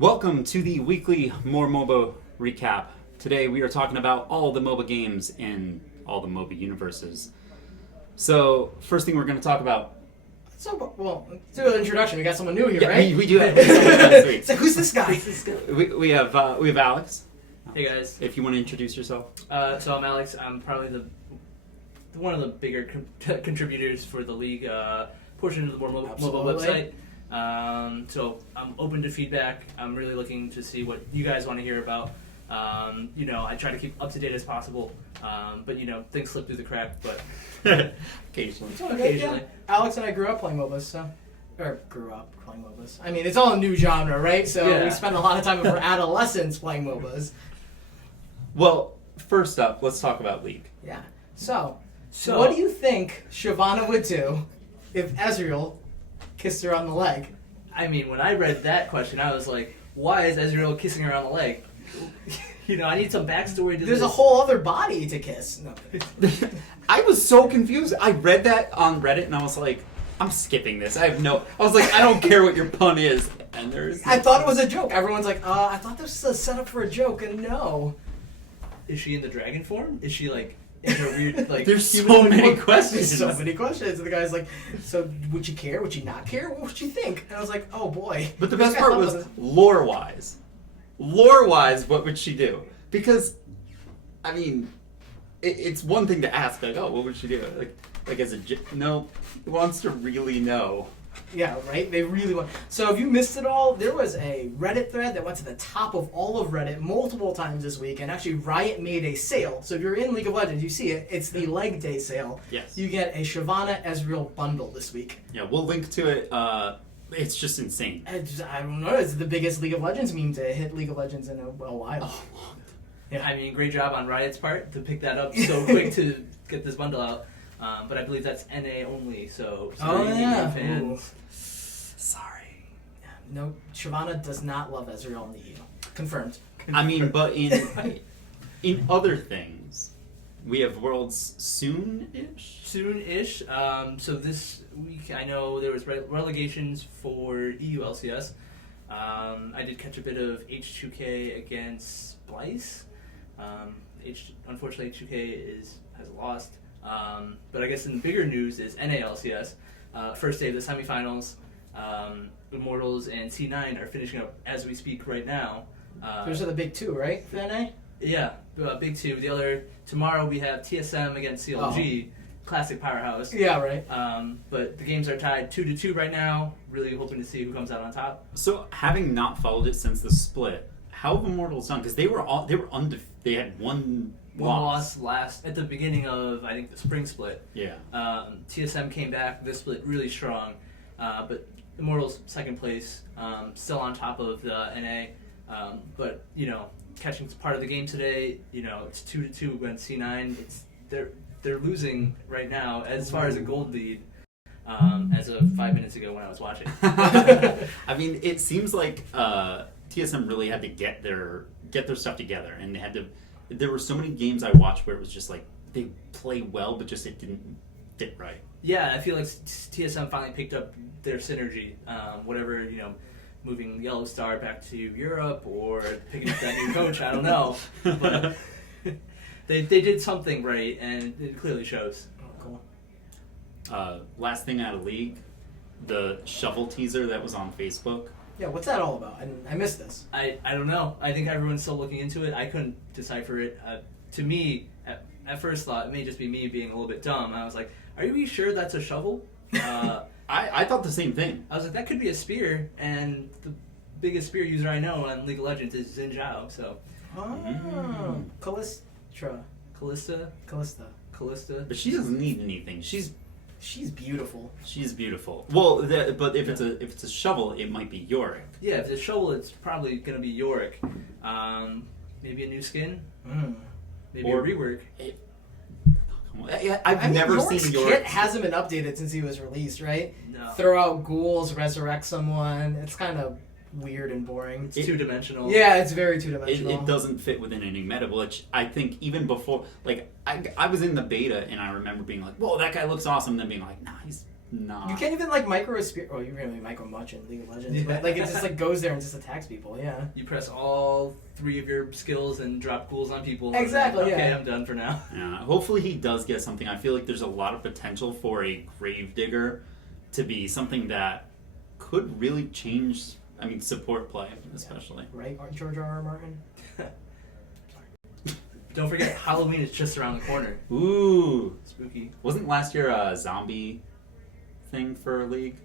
Welcome to the weekly More MOBA recap. Today we are talking about all the MOBA games in all the MOBA universes. So, first thing we're going to talk about. Let's do an introduction. We got someone new here, Yeah, right? we do have someone last week. So who's this guy? We have Alex. Hey guys. If you want to introduce yourself. So I'm Alex. I'm probably one of the bigger contributors for the league portion of the mobile website. So I'm open to feedback. I'm really looking to see what you guys want to hear about. I try to keep up to date as possible, but things slip through the crack. But Occasionally. occasionally. Yeah. Alex and I grew up playing MOBAs, I mean, it's all a new genre, right? So Yeah. we spend a lot of time of our adolescence playing MOBAs. Well, first up, let's talk about League. Yeah. So what do you think Shyvana would do if Ezreal kissed her on the leg? I mean, when I read that question, I was like, why is Ezreal kissing her on the leg? I need some backstory to There's this. a whole other body to kiss. No. I was so confused. I read that on Reddit and I was like, I'm skipping this. I was like, I don't care what your pun is. And I thought it was a joke. Everyone's like, I thought this was a setup for a joke, and no. Is she in the dragon form? Is she like in her weird like? There's so many There's questions. so many questions. And the guy's like, so would you care? Would you not care? What would you think? And I was like, oh boy. But the best part was lore-wise. Lore-wise, what would she do? Because, I mean, it's one thing to ask, like, oh, what would she do? Like as a... No, he wants to really know. Yeah, right? They really want. So if you missed it all, there was a Reddit thread that went to the top of all of Reddit multiple times this week, and actually Riot made a sale. So if you're in League of Legends, you see it. It's the leg day sale. Yes. You get a Shyvana Ezreal bundle this week. Yeah, we'll link to it. It's just insane. I don't know. It's the biggest League of Legends meme to hit League of Legends in a while. Oh, Yeah, I mean, great job on Riot's part to pick that up so quick to get this bundle out. But I believe that's NA only, so yeah. fans. sorry. No, Shyvana does not love Ezreal in the EU. Confirmed. I mean, but in other things, we have Worlds soon-ish? Soon-ish. So this week, I know there was relegations for EU LCS. I did catch a bit of H2K against Blyce. Unfortunately, H2K has lost. But I guess in the bigger news is NA LCS. First day of the semifinals. Immortals and C9 are finishing up as we speak right now. Those are the big two, right? For NA? Yeah, big two. The other tomorrow we have TSM against CLG, classic powerhouse. Yeah, right. But the games are tied 2-2 right now. Really hoping to see who comes out on top. So, having not followed it since the split, how have Immortals done? Because they were undefeated. They had one loss last at the beginning of I think the spring split. Yeah. TSM came back this split really strong, but Immortals second place, still on top of the NA. But catching part of the game today, it's 2-2 against C9. They're losing right now as far as a gold lead. As of 5 minutes ago when I was watching. I mean, it seems like TSM really had to get their stuff together, and they had to. There were so many games I watched where it was just like they play well, but just it didn't fit right. Yeah, I feel like TSM finally picked up their synergy. Whatever, moving Yellow Star back to Europe or picking up that new coach, I don't know. But they did something right, and it clearly shows. Cool. Last thing out of League, the shovel teaser that was on Facebook. Yeah, what's that all about? I missed this. I don't know. I think everyone's still looking into it. I couldn't decipher it. To me, at first thought, it may just be me being a little bit dumb. I was like, are you sure that's a shovel? I thought the same thing. I was like, that could be a spear, and the biggest spear user I know on League of Legends is Xin Zhao, so... Oh, Callista. But she doesn't need anything. She's beautiful. She's beautiful. Well, but if it's a shovel, it might be Yorick. Yeah, if it's a shovel, it's probably going to be Yorick. Maybe a new skin? Maybe Or a rework. I've never seen Yorick. Kit hasn't been updated since he was released, right? No. Throw out ghouls, resurrect someone. It's kind of weird and boring. It's two-dimensional. Yeah, it's very two-dimensional. It doesn't fit within any meta, which I think even before, like, I was in the beta and I remember being like, whoa, that guy looks awesome, and then being like, nah, not. You can't even like micro spirit. Oh, you really micro much in League of Legends, but like it just like goes there and just attacks people. Yeah. You press all 3 of your skills and drop ghouls on people. and Exactly, then, okay, yeah. I'm done for now. Yeah, hopefully he does get something. I feel like there's a lot of potential for a Gravedigger to be something that could really change. I mean, support play especially. Right, George R. Martin. Don't forget, Halloween is just around the corner. Ooh, Spooky. wasn't last year a zombie thing for League?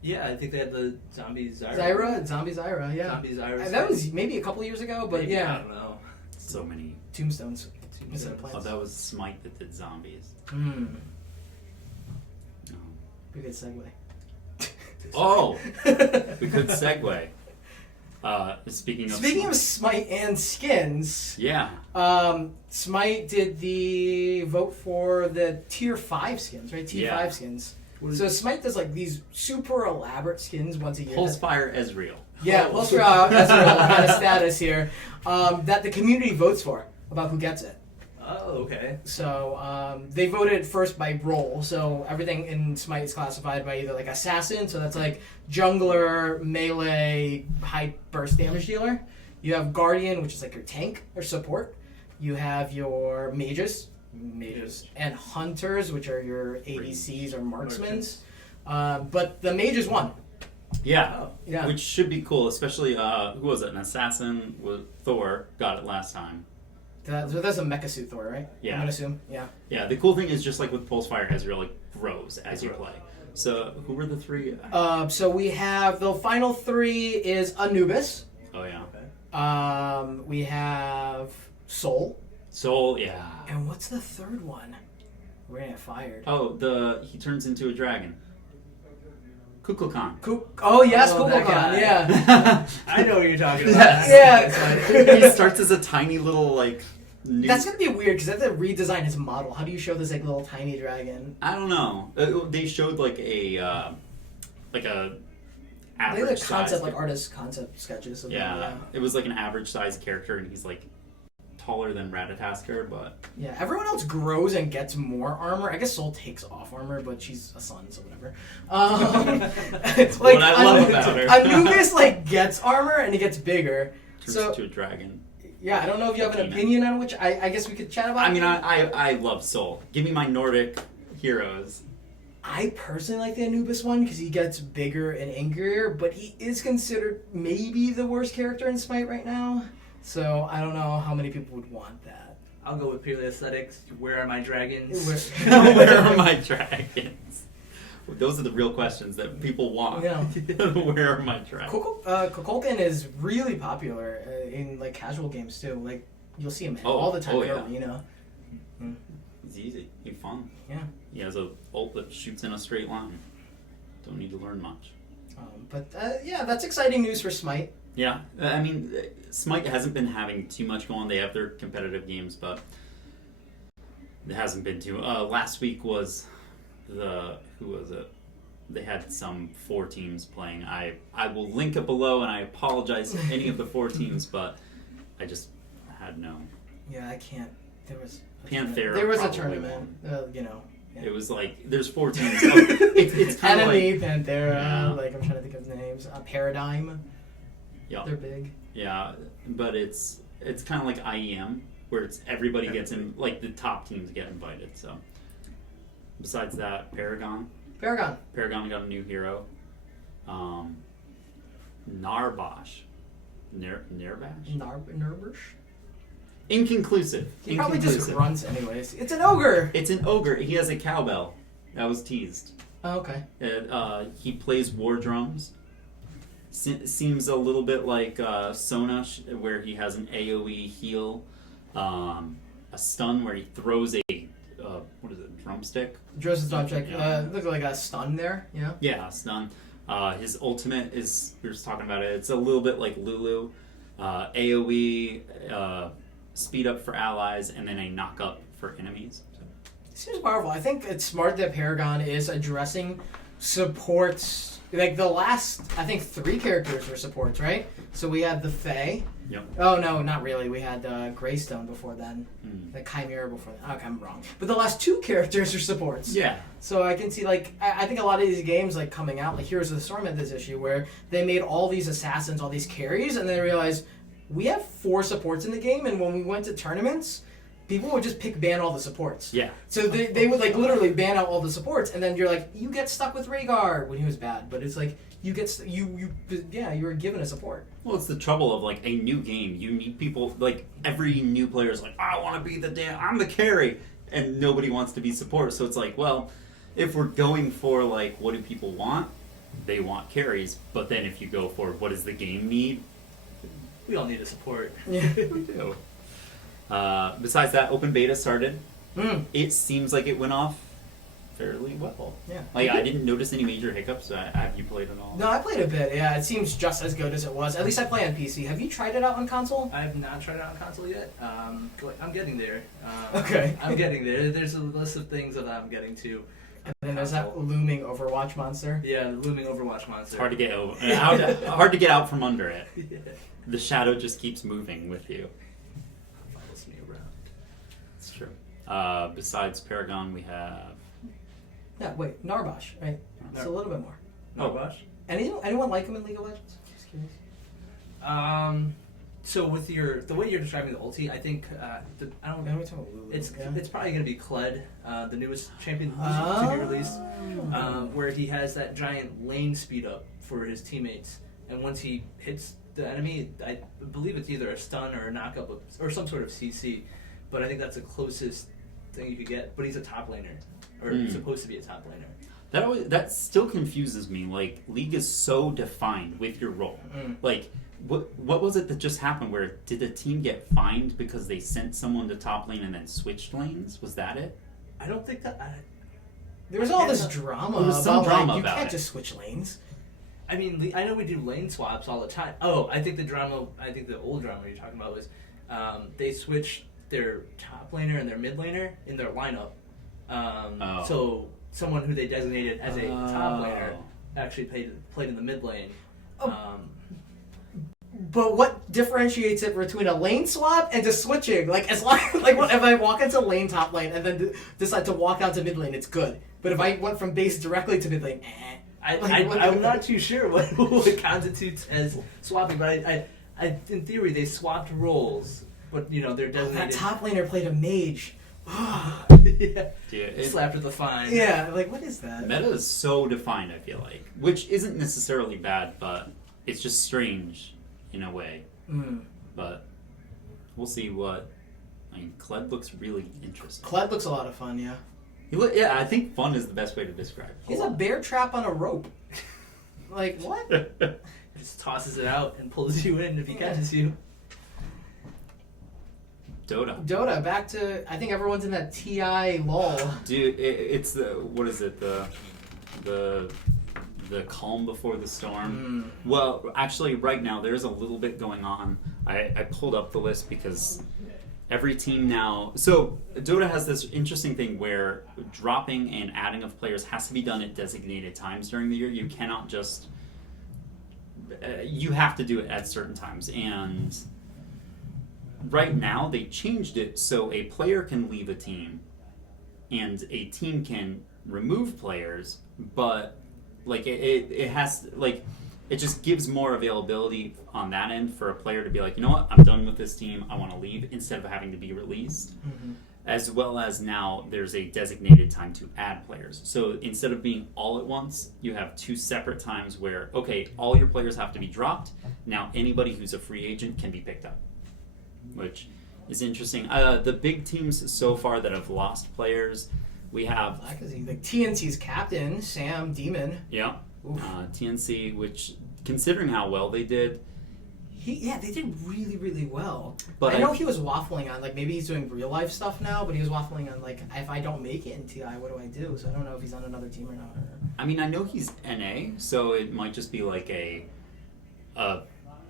Yeah, I think they had the zombie Zyra. Zombie Zyra, yeah. Zombie Zyra. That was maybe a couple years ago, but Maybe, yeah. I don't know. So many. Tombstones. Instead of Tombstones. plants. Oh, that was Smite that did zombies. Hmm. No. We could segue. Oh, we could segue. Speaking of Smite and skins, yeah. Smite did the vote for the tier 5 skins, right? T5 Yeah. skins. So Smite does like these super elaborate skins once a year. Pulsefire Ezreal. Yeah, Oh. Pulsefire Ezreal had a status here that the community votes for about who gets it. Oh, okay. So they voted first by role. So everything in Smite is classified by either like assassin, so that's like jungler, melee, high burst damage dealer. You have guardian, which is like your tank or support. You have your mages, and hunters, which are your ADCs or marksmen. But the mages won. Yeah. Oh. Yeah. Which should be cool, especially who was it? An assassin with Thor got it last time. That's a mecha suit Thor, right? Yeah. I'm gonna assume. Yeah. Yeah, the cool thing is just like with Pulsefire, Ezreal like grows as you play. So who were the 3? So we have the final 3 is Anubis. Oh yeah. Okay. We have Soul. Soul, yeah. And what's the third one? We're gonna get fired. Oh, he turns into a dragon. Kukulkan. Oh yes, Oh, that Kukulkan. guy. Yeah. I know what you're talking about. Yeah. He starts as a tiny little like. New... That's gonna be weird because they have to redesign his model. How do you show this like little tiny dragon? I don't know. They showed like a They had average a concept size. like artist concept sketches. Of Yeah, them, it was like an average size character, and he's like taller than Ratatasker, but yeah. Everyone else grows and gets more armor. I guess Soul takes off armor, but she's a sun, so whatever. It's what I love about her. Anubis like gets armor and he gets bigger. turns So into a dragon. yeah, I don't know if you have an opinion on which. I guess we could chat about. I mean, I love Soul. Give me my Nordic heroes. I personally like the Anubis one because he gets bigger and angrier, but he is considered maybe the worst character in Smite right now. So I don't know how many people would want that. I'll go with purely aesthetics. Where are my dragons? Where are my dragons? Those are the real questions that people want. Yeah. Where are my dragons? Kukulkan is really popular in like casual games too. Like you'll see him all the time. Oh, yeah. You know. It's easy. He's fun. Yeah. He has a ult that shoots in a straight line. Don't need to learn much. But yeah, that's exciting news for Smite. Yeah, I mean, Smite hasn't been having too much going on. They have their competitive games, but it hasn't been too. Last week was who was it? They had some 4 teams playing. I will link it below, and I apologize to any of the 4 teams, but I just had no. Yeah, I can't. There was Panthera There was a probably tournament. You know. Yeah. It was like there's 4 teams. It's kind of Enemy, like Panthera. Yeah. Like I'm trying to think of names. Paradigm. yeah. They're big. Yeah, but it's kind of like IEM, where it's everybody gets in, like the top teams get invited. So besides that, Paragon Paragon. got a new hero. Narbash, Narbash, Narbash. inconclusive. He probably just Inconclusive. runs anyways. It's an ogre. It's an ogre. He has a cowbell. That was teased. Oh, okay. He plays war drums. Seems a little bit like Sona, where he has an AoE heal, a stun where he throws a what is it, drumstick? Joseph Domchek. Yeah. Look like a stun there. Yeah. Yeah, a stun. His ultimate is, we were just talking about it. It's a little bit like Lulu, AoE, speed up for allies, and then a knock up for enemies. So. Seems powerful. I think it's smart that Paragon is addressing supports like the last, I think 3 characters were supports, right? So we had the Fae. Yep. Oh no, not really. We had Greystone before then, the Chimera before then. Okay, I'm wrong. But the last 2 characters are supports. Yeah. So I can see, like, I think a lot of these games, like, coming out, like Heroes of the Storm had this issue where they made all these assassins, all these carries, and then they realized we have 4 supports in the game, and when we went to tournaments, people would just ban all the supports. Yeah. So they would, like, literally ban out all the supports, and then you're like, you get stuck with Rhaegar when he was bad, but it's like, you were given a support. Well, it's the trouble of, like, a new game. You need people, like, every new player is like, I want to be I'm the carry, and nobody wants to be support. So it's like, well, if we're going for, like, what do people want? They want carries. But then if you go for what does the game need? We all need a support. Yeah. We do. Besides that, open beta started. It seems like it went off fairly well. Yeah. Like, I didn't notice any major hiccups. Have you played at all? No, I played a bit. Yeah, it seems just as good as it was. At least I play on PC. Have you tried it out on console? I have not tried it on console yet. I'm getting there. Okay. I'm getting there. There's a list of things that I'm getting to. And then there's that looming Overwatch monster. Yeah, the looming Overwatch monster. It's hard to get over. Hard to get out from under it. Yeah. The shadow just keeps moving with you. Follows me around. It's true. Besides Paragon, we have. Yeah, wait, Narbash, right? It's a little bit more. Narbash? Anyone like him in League of Legends? Just curious. So with the way you're describing the ulti, I think it's probably gonna be Kled, the newest champion to be released, where he has that giant lane speed up for his teammates, and once he hits the enemy, I believe it's either a stun or a knockup or some sort of CC, but I think that's the closest thing you could get. But he's a top laner, or supposed to be a top laner. That still confuses me. Like, League is so defined with your role. Like, what was it that just happened? Where did the team get fined because they sent someone to top lane and then switched lanes? Was that it? I don't think that. There was all this drama. There was some drama you about can't it. just switch lanes. I mean, I know we do lane swaps all the time. Oh, I think the old drama you're talking about was they switched their top laner and their mid laner in their lineup. So someone who they designated as a top laner actually played in the mid lane. But what differentiates it between a lane swap and just switching? Like, as long like if I walk into lane top lane and then decide to walk out to mid lane, it's good. But if I went from base directly to mid lane, I'm not too sure what constitutes as swapping, but I in theory they swapped roles, but they're designated. That top laner played a mage. Yeah, slapped with a fine. Yeah, like what is that? Meta is so defined, I feel like, which isn't necessarily bad, but it's just strange in a way. But we'll see what. I mean, Kled looks really interesting. Kled looks a lot of fun, yeah. Yeah, I think fun is the best way to describe it. He's a bear trap on a rope. Like, what? Just tosses it out and pulls you in if he catches you. Dota, back to, I think everyone's in that TI lull. Dude, it's the, what is it, the calm before the storm. Well, actually, right now, there's a little bit going on. I pulled up the list because every team now... So, Dota has this interesting thing where dropping and adding of players has to be done at designated times during the year. You cannot just... you have to do it at certain times. And right now, they changed it so a player can leave a team and a team can remove players, but like it has, like, it just gives more availability on that end for a player to be like, you know what, I'm done with this team, I want to leave, instead of having to be released. As well as now there's a designated time to add players. So instead of being all at once, you have 2 separate times where, okay, all your players have to be dropped. Now anybody who's a free agent can be picked up, which is interesting. The big teams so far that have lost players, we have... Like TNC's captain, Sam Demon. Yeah. TNC, which, considering how well they did... they did really, really well. But I know he was waffling on, like, maybe he's doing real life stuff now, but he was waffling on, like, if I don't make it in TI, what do I do? So I don't know if he's on another team or not. I mean, I know he's NA, so it might just be like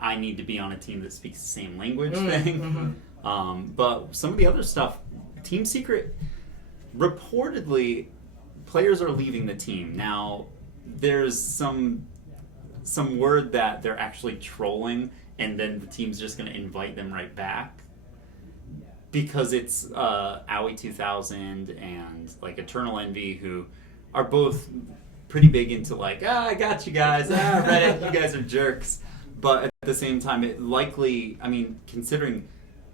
I need to be on a team that speaks the same language thing. But some of the other stuff, Team Secret, reportedly, players are leaving the team. Now, there's some word that they're actually trolling, and then the team's just going to invite them right back. Because it's Owie 2000 and like Eternal Envy, who are both pretty big into like, I got you guys, Reddit, you guys are jerks. But at the same time, it likely, I mean, considering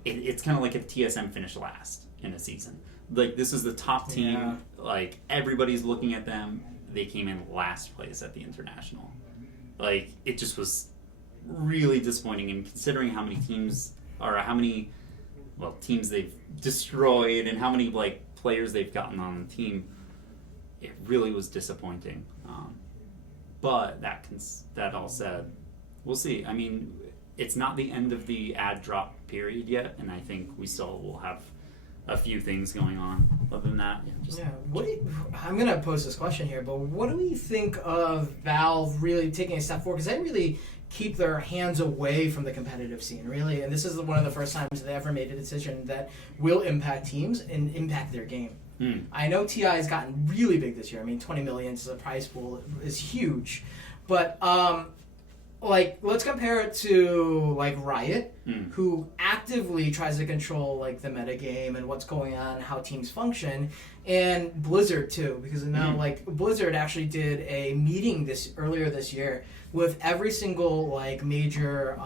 it's kind of like if TSM finished last in a season. Like, this is the top team, Yeah. like, everybody's looking at them. They came in last place at the International. Like, it just was really disappointing, and considering how many teams, or how many, well, teams they've destroyed and how many, like, players they've gotten on the team, it really was disappointing. But that all said, we'll see. I mean, it's not the end of the ad drop period yet, and I think we still will have a few things going on. Other than that, I'm gonna pose this question here, but what do we think of Valve really taking a step forward? Because they really keep their hands away from the competitive scene, really, and this is one of the first times they ever made a decision that will impact teams and impact their game. I know TI has gotten really big this year. I mean, 20 million as a prize pool is huge, but like, let's compare it to like Riot, who actively tries to control like the meta game and what's going on, how teams function, and Blizzard too, because now like Blizzard actually did a meeting earlier this year with every single like major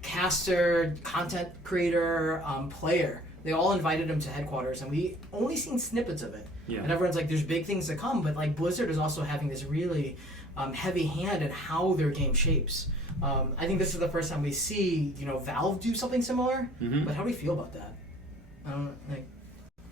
caster, content creator, player. They all invited him to headquarters, and we only seen snippets of it. Yeah. And everyone's like, "There's big things to come," but like Blizzard is also having this really heavy hand in how their game shapes. I think this is the first time we see, Valve do something similar. But how do we feel about that? I don't know, like.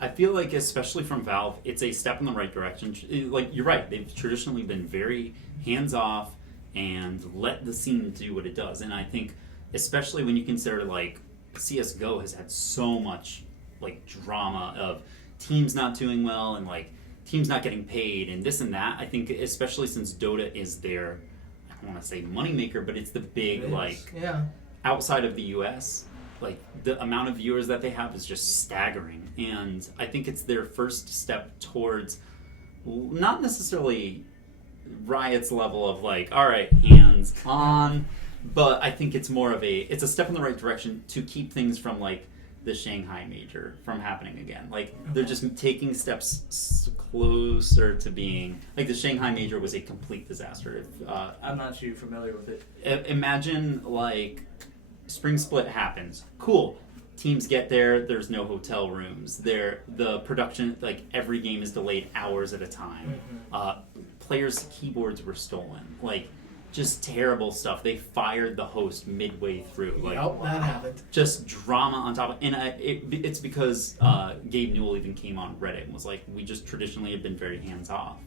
I feel like, especially from Valve, it's a step in the right direction. Like, you're right, they've traditionally been very hands-off and let the scene do what it does. And I think, especially when you consider, like, CSGO has had so much, like, drama of teams not doing well and, like, teams not getting paid and this and that. I think, especially since Dota is their, I don't want to say moneymaker, but it's the big, outside of the US, like, the amount of viewers that they have is just staggering. And I think it's their first step towards not necessarily Riot's level of, like, all right, hands on, but I think it's more of it's a step in the right direction to keep things from, like, the Shanghai Major from happening again. Like, they're just taking steps closer to being, like, the Shanghai Major was a complete disaster. I'm not too familiar with it. Imagine, like, Spring Split happens. Cool. Teams get there. There's no hotel rooms. The production, like, every game is delayed hours at a time. Players' keyboards were stolen. Like, just terrible stuff. They fired the host midway through. Like, That happened. Just drama on top of it. And it's because Gabe Newell even came on Reddit and was like, we just traditionally have been very hands-off.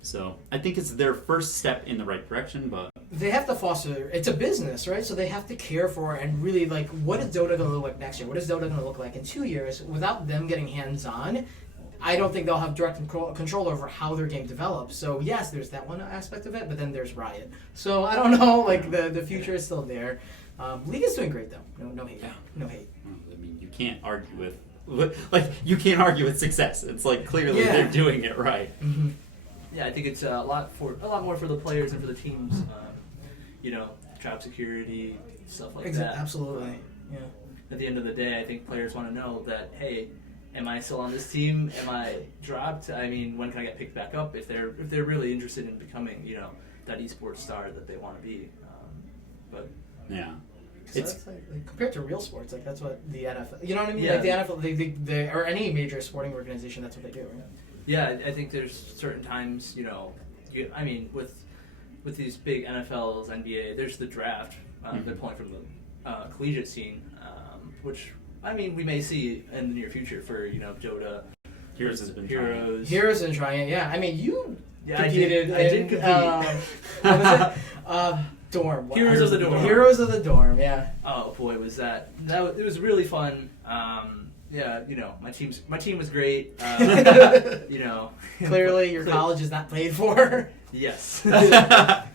So I think it's their first step in the right direction, but they have to foster. It's a business, right? So they have to care for and really, like, what is Dota going to look like next year? What is Dota going to look like in 2 years? Without them getting hands-on, I don't think they'll have direct control over how their game develops. So yes, there's that one aspect of it, but then there's Riot. So I don't know. Like, the future is still there. League is doing great though. No hate. Yeah. No hate. I mean, you can't argue with success. It's like, clearly they're doing it right. Yeah, I think it's a lot more for the players and for the teams. Job security, stuff like that. Absolutely. Yeah. At the end of the day, I think players want to know that, hey, am I still on this team? Am I dropped? I mean, when can I get picked back up? If they're really interested in becoming, that esports star that they want to be. But yeah, so it's like compared to real sports, like, that's what the NFL. You know what I mean? Yeah. Like, the NFL, they or any major sporting organization, that's what they do. Right? yeah, I think there's certain times, with these big NFLs, NBA, there's the draft. They're pulling from the collegiate scene, which, I mean, we may see in the near future for, Dota. Heroes has been Heroes and trying it, yeah. I mean, you competed. I did compete. What was it? Dorm. Heroes of the Dorm. Heroes of the Dorm, yeah. Oh boy, was that it was really fun. My team was great. Clearly, your college is not paid for. Yes. What?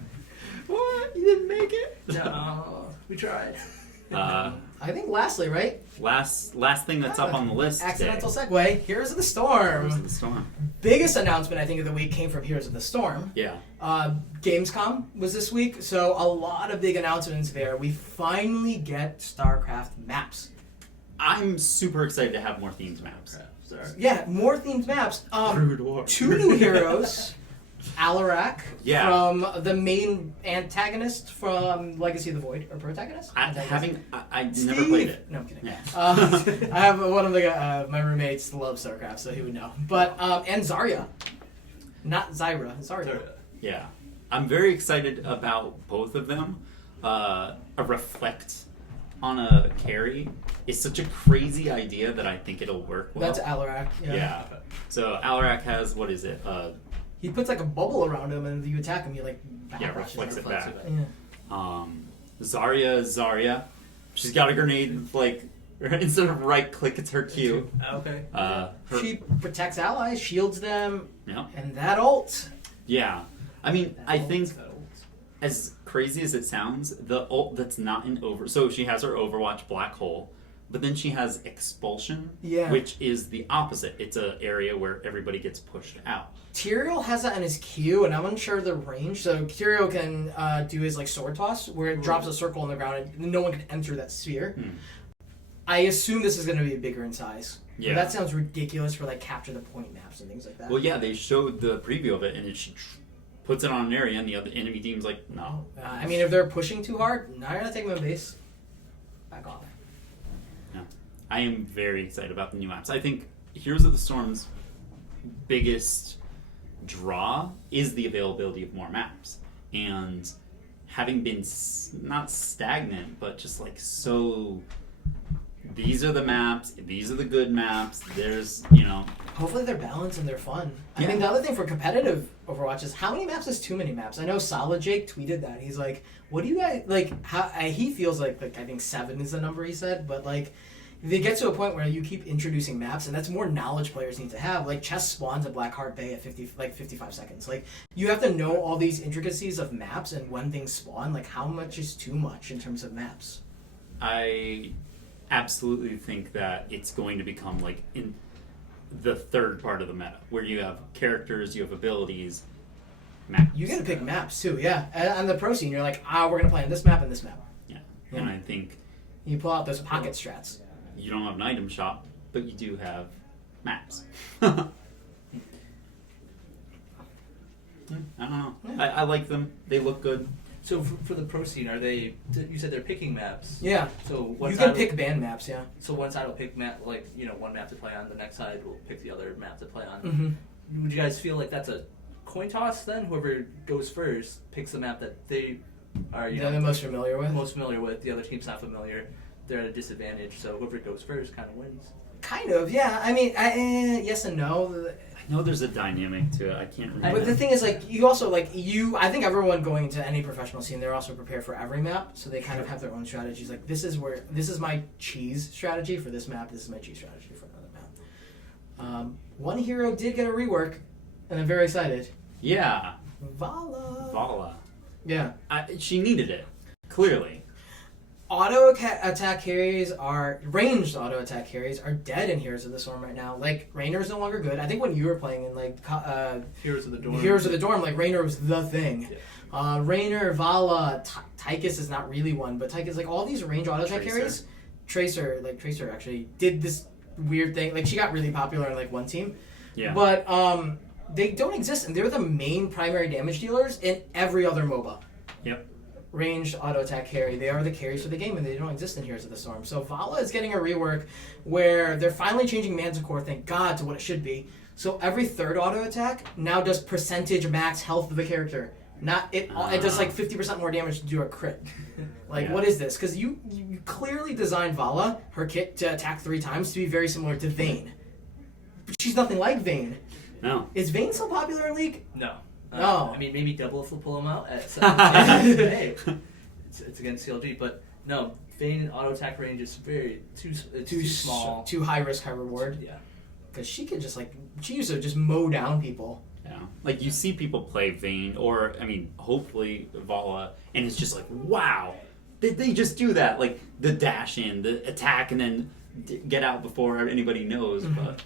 You didn't make it? No, we tried. I think lastly, right? Last thing that's up on the list. Accidental today. segue. Heroes of the Storm. Heroes of the Storm. Biggest announcement I think of the week came from Heroes of the Storm. Yeah. Gamescom was this week, so a lot of big announcements there. We finally get StarCraft maps. I'm super excited to have more themed maps. Yeah, more themed maps. Brood War. 2 new heroes. Alarak Yeah. from the main antagonist from Legacy of the Void, or protagonist? I Steve. never played it. No, I'm kidding. Yeah. I have one of the my roommates loves StarCraft, so he would know. But and Zarya, not Zyra, Zarya. Yeah. I'm very excited about both of them. A reflect on a carry is such a crazy idea that I think it'll work well. That's Alarak. Yeah. So Alarak has, what is it? He puts like a bubble around him, and if you attack him, he like reflects it back. Yeah. Zarya. She's got a grenade, like, instead of right click, it's her Q. Okay. She protects allies, shields them, Yeah. and that ult. Yeah. I mean, I think, as crazy as it sounds, the ult that's not in so she has her Overwatch Black Hole, but then she has Expulsion, which is the opposite. It's an area where everybody gets pushed out. Tyrael has that in his Q, and I'm unsure of the range. So Tyrael can do his like sword toss, where it drops a circle on the ground, and no one can enter that sphere. I assume this is going to be bigger in size. Yeah. That sounds ridiculous for like capture the point maps and things like that. Well, yeah, they showed the preview of it, and she puts it on an area, and the other enemy team's like, no. I mean, if they're pushing too hard, now you're not taking my base. Back off. Yeah. I am very excited about the new maps. I think Heroes of the Storm's biggest draw is the availability of more maps. And having been not stagnant, but just like so... These are the maps. These are the good maps. There's, Hopefully they're balanced and they're fun. Yeah. I mean, the other thing for competitive Overwatch is how many maps is too many maps? I know Solid Jake tweeted that. He's like, what do you guys, like, how, he feels like I think 7 is the number he said, but like, they get to a point where you keep introducing maps, and that's more knowledge players need to have. Like, chess spawns at Blackheart Bay at 55 seconds. Like, you have to know all these intricacies of maps and when things spawn. Like, how much is too much in terms of maps? I absolutely think that it's going to become like in the third part of the meta, where you have characters, you have abilities, maps. You get to pick maps too, yeah. On the pro scene, you're like, we're going to play on this map and this map. Yeah. And I think you pull out those pocket strats. You don't have an item shop, but you do have maps. I don't know. I like them. They look good. So for the pro scene, are they? You said they're picking maps. Yeah. So one you side can pick band maps, yeah. So one side will pick map, like one map to play on. The next side will pick the other map to play on. Mm-hmm. Would you guys feel like that's a coin toss then? Whoever goes first picks the map that they are the most familiar with. Most familiar with. The other team's not familiar. They're at a disadvantage. So whoever goes first kind of wins. Kind of, yeah. I mean, yes and no. I know there's a dynamic to it. I can't remember. But the thing is, like, you also, like, I think everyone going into any professional scene, they're also prepared for every map, so they kind of have their own strategies. Like, this is my cheese strategy for this map, this is my cheese strategy for another map. One hero did get a rework, and I'm very excited. Yeah. Vala. Yeah. She needed it, clearly. Auto-attack carries ranged auto-attack carries are dead in Heroes of the Storm right now. Like, Raynor is no longer good. I think when you were playing in, like, Heroes of the Dorm, like, Raynor was the thing. Yeah. Raynor, Vala, Tychus is not really one, but Tychus, like, all these ranged auto-attack carries. Tracer actually did this weird thing. Like, she got really popular in, like, one team. Yeah. But, they don't exist, and they're the main primary damage dealers in every other MOBA. Yep. Ranged auto attack carry. They are the carries for the game, and they don't exist in Heroes of the Storm. So Vala is getting a rework where they're finally changing Manticore, thank God, to what it should be. So every third auto attack now does percentage max health of the character. It does like 50% more damage to do a crit. Like, what is this? Because you clearly designed Vala, her kit, to attack 3 times to be very similar to Vayne. But she's nothing like Vayne. No. Is Vayne so popular in League? No. No. I mean, maybe double if we'll pull him out. Hey, it's against CLG, but no, Vayne auto attack range is too small. Too high risk, high reward. Yeah. Because she used to just mow down people. Yeah. Like, you see people play Vayne, or, I mean, hopefully Vala, and it's just like, wow, they just do that, like the dash in, the attack, and then get out before anybody knows. But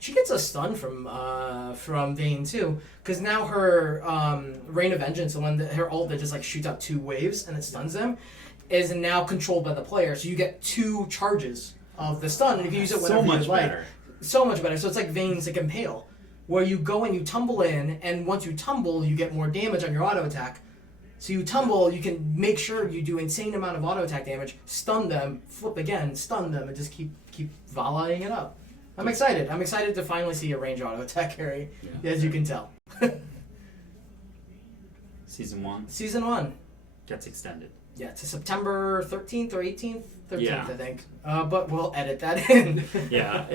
she gets a stun from Vayne too, because now her Rain of Vengeance, the one that her ult that just like shoots out 2 waves and it stuns them, is now controlled by the player. So you get 2 charges of the stun, and if you use it whenever so much you like, better. so much better. So it's like Vayne's like Impale, where you go and you tumble in, and once you tumble, you get more damage on your auto attack. So you tumble, you can make sure you do insane amount of auto attack damage, stun them, flip again, stun them, and just keep volleying it up. I'm excited. I'm excited to finally see a range auto attack carry, as you can tell. Season 1 Season 1 gets extended. Yeah, to September 13th or 18th? 13th, Yeah. I think. But we'll edit that in. Yeah,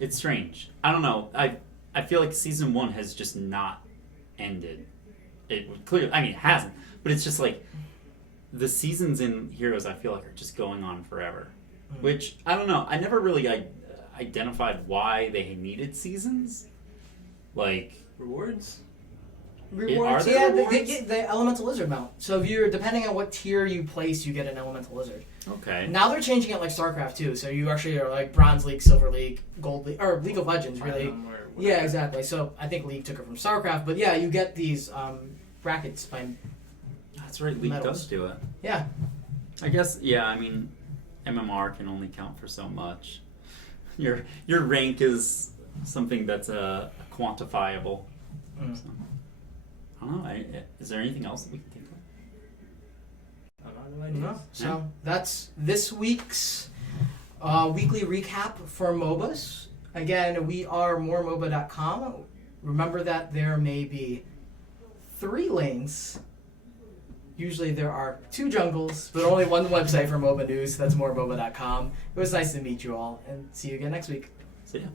it's strange. I don't know. I feel like Season 1 has just not ended. It clearly, I mean, it hasn't, but it's just like the seasons in Heroes, I feel like, are just going on forever. Which, I don't know, I never really identified why they needed seasons. Like, Rewards? Rewards? Are there Yeah, rewards? the Elemental Lizard mount. So if you're, depending on what tier you place, you get an Elemental Lizard. okay. Now they're changing it like StarCraft too. So you actually are like Bronze League, Silver League, Gold League, or League of Legends, really. Yeah, exactly. So I think League took it from StarCraft, but yeah, you get these brackets by. That's right, League medals. does do it. Yeah. I guess, yeah, I mean, MMR can only count for so much. Your rank is something that's quantifiable. So, I don't know. Is there anything else that we can think of? No. So that's this week's weekly recap for MOBAs. Again, we are moremoba.com. Remember that there may be 3 lanes. Usually there are 2 jungles, but only 1 website for MOBA news. That's moremoba.com. It was nice to meet you all, and see you again next week. See ya.